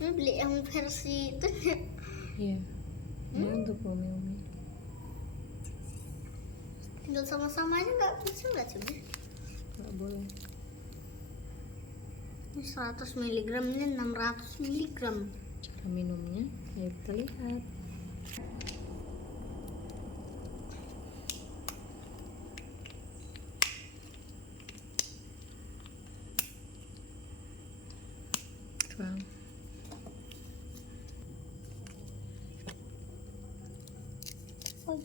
Ini beli yang versi itu ya. Iya. Ini untuk Umi. Tinggal sama-sama aja nggak bisa nggak coba? Nggak boleh. Ini 100 mg, ini 600 mg. Cara minumnya, ayo kita lihat. Tuang. Oh,